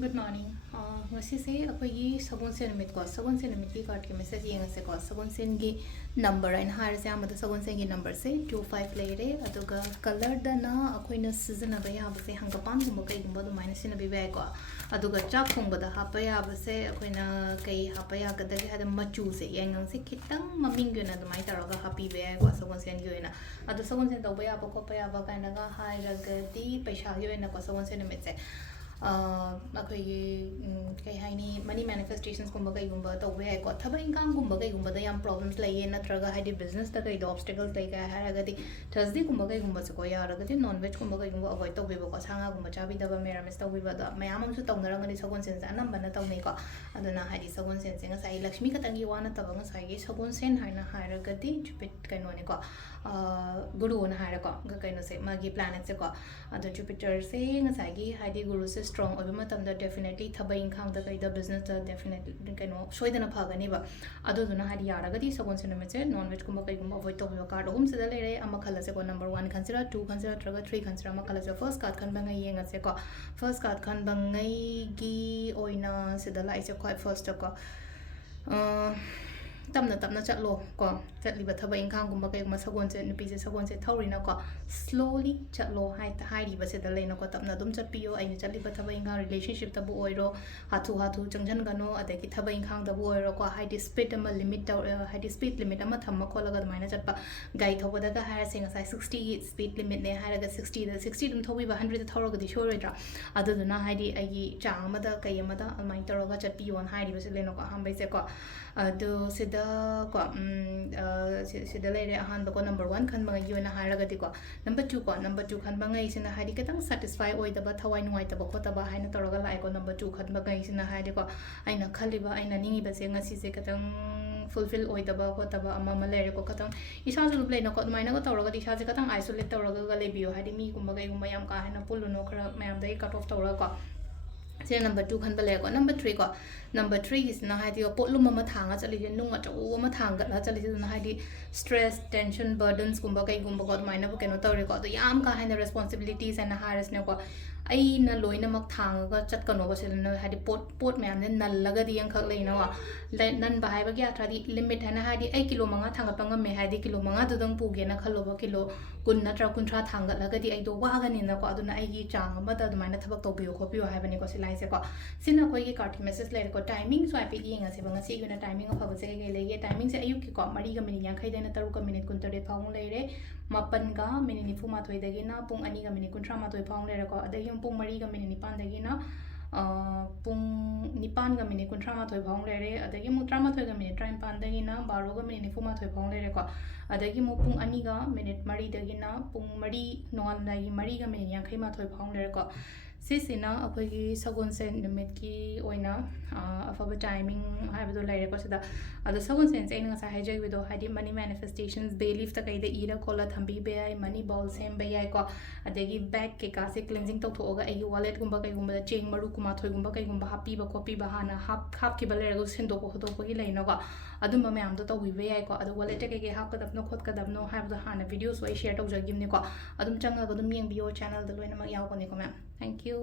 Good morning. Ngasi se akogi sagun sen numit ko sagun sen numit ki card ki message yenga se ko sagun sen gi number and har se amada sagun sen gi number se 25 le re aduga color da na akoina season ba ya ba se hangapan gum kai gum ba minus na bi ba ko aduga chak khong ba da ha pa ya ba se akoina kai ha pa ya ga da ha da machu se yengang se kitang maming gyu na da mai taro ga happy ba ko sagun sen gi na adu sagun sen da ba ya ba ko pa ya ba kai na ga ha ra ga di paisa yo na ko sagun sen numit se kay haini money manifestations kumba kay gumba tawbe ay ko thaba income gumba kay gumba da yam problems laye natraga haidi business da kay obstacles tay kay haragadi thursday kumba kay gumba se ko yaragadi non veg kumba kay gumba avoid tawbe ko sanga gumba chabi da ba meramis tawbe ba da mayam am su tawnarangani sagon sen anam bana tawnai ko aduna haidi sagon sen nga sai lakshmi katangi wana taba nga sai gi sagon sen haina haragadi jupit kaino ne ko guru na hara ko ga kaino se magi planet se ko adu jupiter se nga sai gi haidi guru se strong over matamda definitely thaba inkhang da kai da business da definitely kaino soidana phagani ba adu duna hari yaraga di sagon sen me non veg kumba kai gumba avoid to card home se da le re ama khala se ko number 1 consider 2 consider traga 3 consider ama khala se first card khan bangai yenga se ko first card khan bangai gi oina se da lai se ko first ko tapna chatlo ko chatliba thaba inkhang gumba kai ma sagon se nupi se sagon se thorina ko slowly chatlo hai ri ba se da leina ko tapna dum chatpiyo ai chatliba thaba inkhang relationship tabu oiro hathu changjan gano adaki thaba inkhang da bu oiro ko high speed ama limit high speed limit ama thamma kholaga maina chatpa gai thoba da ha singa sai 60 speed limit ne haraga 60 dum thobi ba 100 da thoraga di shoredra aduna haidi ai chang ama da kai ama da almai toroga chatpiyo on hai ri ba se leina ko hambai se ko ado sida ko sida lere ahan ba ko number 1 khan ba gi na haraga di ko number 2 khan ba ngai sina hari katang satisfy oi da ba thawai nuai ta ba khota ba haina toroga lai ko number 2 khan ba ngai sina hari ko aina khali ba aina ningi ba se ngasi se katang fulfill oi da ba khota ba ama ma lere ko katang isa su play na ko mai na ko toroga di sa se katang isolate toroga ga le bio hari mi kumba gai kumba yam ka haina pulu no khra mayam dai cut off toroga ko se number 2 khan ba le ko number 3 is na haidi pot lum ma thanga chali je nung acha u ma thanga la chali je na haidi stress tension burdens kumba kai gumba ko mai na ko keno tawre ko to yam ka haina responsibilities and haras ne ko ai na loina mak thanga ga chat kano ko se na haidi pot me am ne nal laga di yang khak leina wa nan ba hai ba kya thadi limit hana haidi 8 kilo manga thanga panga me haidi kilo manga du dang pu ge na khalo ba kilo kun na tra kun tra thanga laga di ai do wa ga ni na ko aduna ai gi chang ma da du mai na thabak to biyo ko biyo hai ba ni ko se lai se ko sina ko gi card message le ko timing so api yenga se banga se guna timing of abase ge lege timing se ayuk ki ko mari ga minute yang khai dena taru ka minute kun tare phang le re mapan ga minute ni fu ma thoi dagi na pung ani ga minute kun tra ma thoi phang le re ko adagi pung mari ga minute ni pan dagi na pung nipan ga minute kun tra ma thoi phang le re adagi mu tra ma thoi ga minute try pan dagi na 12 ga minute ni fu ma thoi phang le re ko adagi mu pung ani ga minute mari dagi na pung mari non lai mari ga minute yang khai ma thoi phang le re ko sisina akogi sagon sen numit ki oina afaba timing haibado laire ko sida ado sagon sen aina sa hajai wido hadi money manifestations belief ta kaida ira kola thambi be ai money ball sem be ai ko adegi bag ke ka se cleansing to thoga ai wallet gumba kai gumba cheng maru kuma thoi gumba kai gumba happy ba copy ba hana hap ki ba laire go sendo ko hodo ko gi laina ko adum ba mayam do to wi be ai ko ado wallet ke hap ka dabno khot ka dabno haibado hana videos wai share to jagim ne ko adum changa go dum yeng bio channel da loina ma yaw ko ne ko ma'am thank you